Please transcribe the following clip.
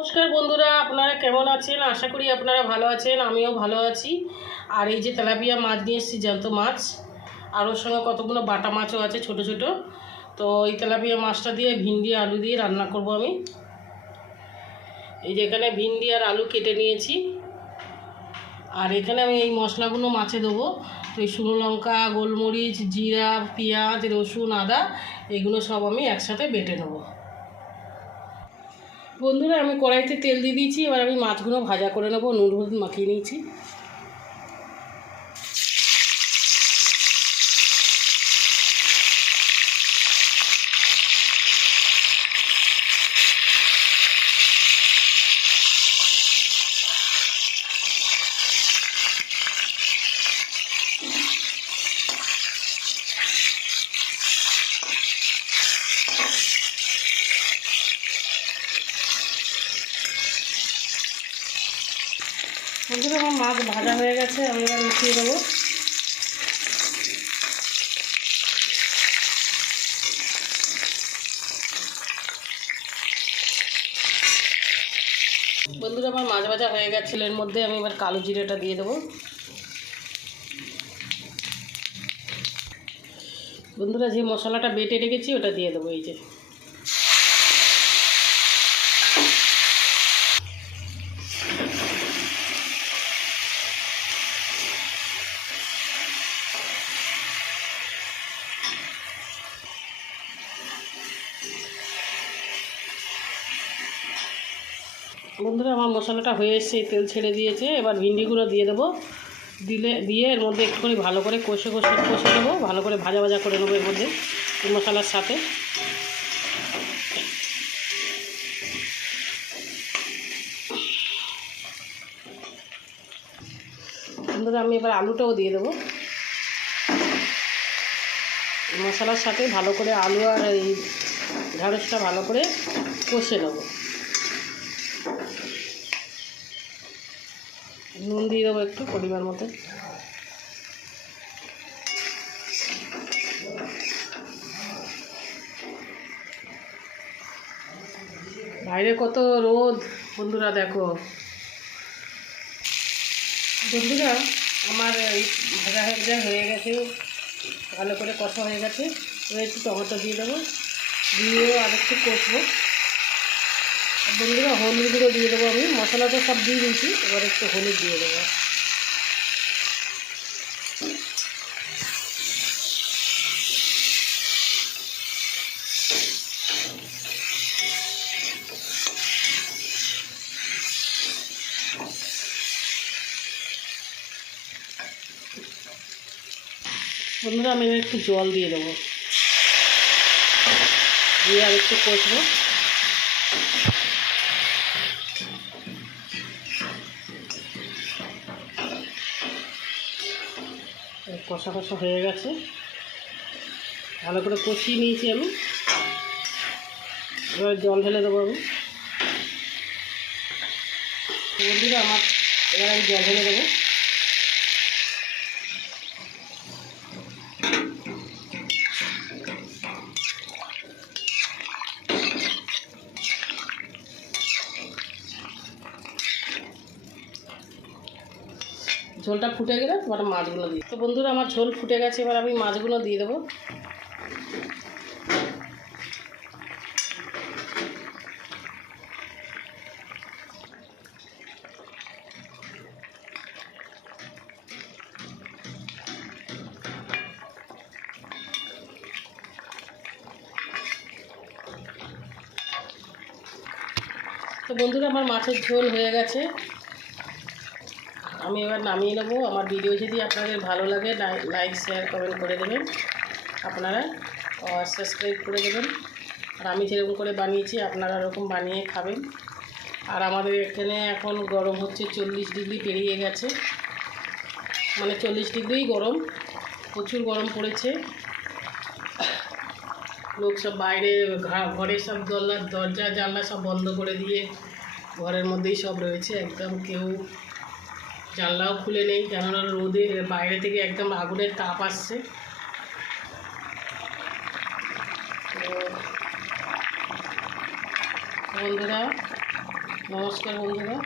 নমস্কার বন্ধুরা, আপনারা কেমন আছেন? আশা করি আপনারা ভালো আছেন। আমিও ভালো আছি। আর এই যে তেলাপিয়া মাছ নিয়ে এসেছি, জ্যান্ত মাছ, আর ওর সঙ্গে কতগুলো বাটা মাছও আছে ছোট ছোট। তো এই তেলাপিয়া মাছটা দিয়ে ভিন্ডি আলু দিয়ে রান্না করব আমি। এই যে এখানে ভিন্ডি আর আলু কেটে নিয়েছি, আর এখানে আমি এই মশলাগুলো মাছে দেবো। তো এই শুকনো লঙ্কা, গোলমরিচ, জিরা, পেঁয়াজ, রসুন, আদা এগুলো সব আমি একসাথে বেটে নেবো। বন্ধুরা, আমি কড়াইতে তেল দিয়ে দিয়েছি। এবার আমি মাছগুলো ভাজা করে নেবো। নুন হলুদ মাখিয়ে নিয়েছি। বন্ধুরা, আমার মাছ ভাজা হয়ে গেছে, আমি এবার উঠিয়ে দেবো। বন্ধুরা, আমার মাছ ভাজা হয়ে গেছে। এর মধ্যে আমি এবার কালো জিরেটা দিয়ে দেবো। বন্ধুরা, যে মশলাটা বেটে রেখেছি ওটা দিয়ে দেবো। এই যে বন্ধুরা, আমার মশলাটা হয়ে এসছে, তেল ছেড়ে দিয়েছে। এবার ভিন্ডিগুলো দিয়ে দেবো। দিয়ে এর মধ্যে একটুখানি ভালো করে কষে নেবো। ভালো করে ভাজা ভাজা করে নেবো এর মধ্যে এই মশলার সাথে। বন্ধুরা, আমি এবার আলুটাও দিয়ে দেবো মশলার সাথে। ভালো করে আলু আর এই ঢ্যাঁড়সটা ভালো করে কষে নেবো। নুন দিয়ে দেবো একটু পরিমাণ মতো। বাইরে কত রোদ বন্ধুরা, দেখো। বন্ধুরা, আমার এই ভাজা হয়ে গেছে, ভালো করে কষা হয়ে গেছে। এবার একটু টমেটো দিয়ে দেবো, দিয়ে আর একটু কষবো। বন্ধুরা, হলুদ গুঁড়ো দিয়ে দেবো। আমি মশলাটা সব দিয়ে দিয়েছি, এবার একটু হলুদ দিয়ে দেবো। বন্ধুরা, আমি একটু জল দিয়ে দেবো, দিয়ে আর একটু কষবো। কষা হয়ে গেছে, ভালো করে কষিয়ে নিয়েছি আমি। এবার জল ঢেলে দেবো আমি। বন্ধুরা, আমার এবার আমি জল ঢেলে দেবো। ঝোলটা ফুটে গেলে তোমার মাছগুলো দিই। তো বন্ধুরা, আমার ঝোল ফুটে গেছে, এবার আমি মাছগুলো দিয়ে দেবো। তো বন্ধুরা, আমার মাছের ঝোল হয়ে গেছে, আমি এবার নামিয়ে নেবো। আমার ভিডিও যদি আপনাদের ভালো লাগে, লাইক শেয়ার কমেন্ট করে দেবেন আপনারা, আর সাবস্ক্রাইব করে দেবেন। আর আমি যেরকম করে বানিয়েছি আপনারা এরকম বানিয়ে খাবেন। আর আমাদের এখানে এখন গরম হচ্ছে, 40 ডিগ্রি পেরিয়ে গেছে, মানে 40 ডিগ্রিই গরম, প্রচুর গরম পড়েছে। লোক সব বাইরে ঘরে সব দরজা জানলা সব বন্ধ করে দিয়ে ঘরের মধ্যেই সব রয়েছে, একদম কেউ জানলাও খুলে নেই, কেননা রোদে বাইরে থেকে একদম আগুনের তাপ আসছে। তো বন্ধুরা, নমস্কার বন্ধুরা।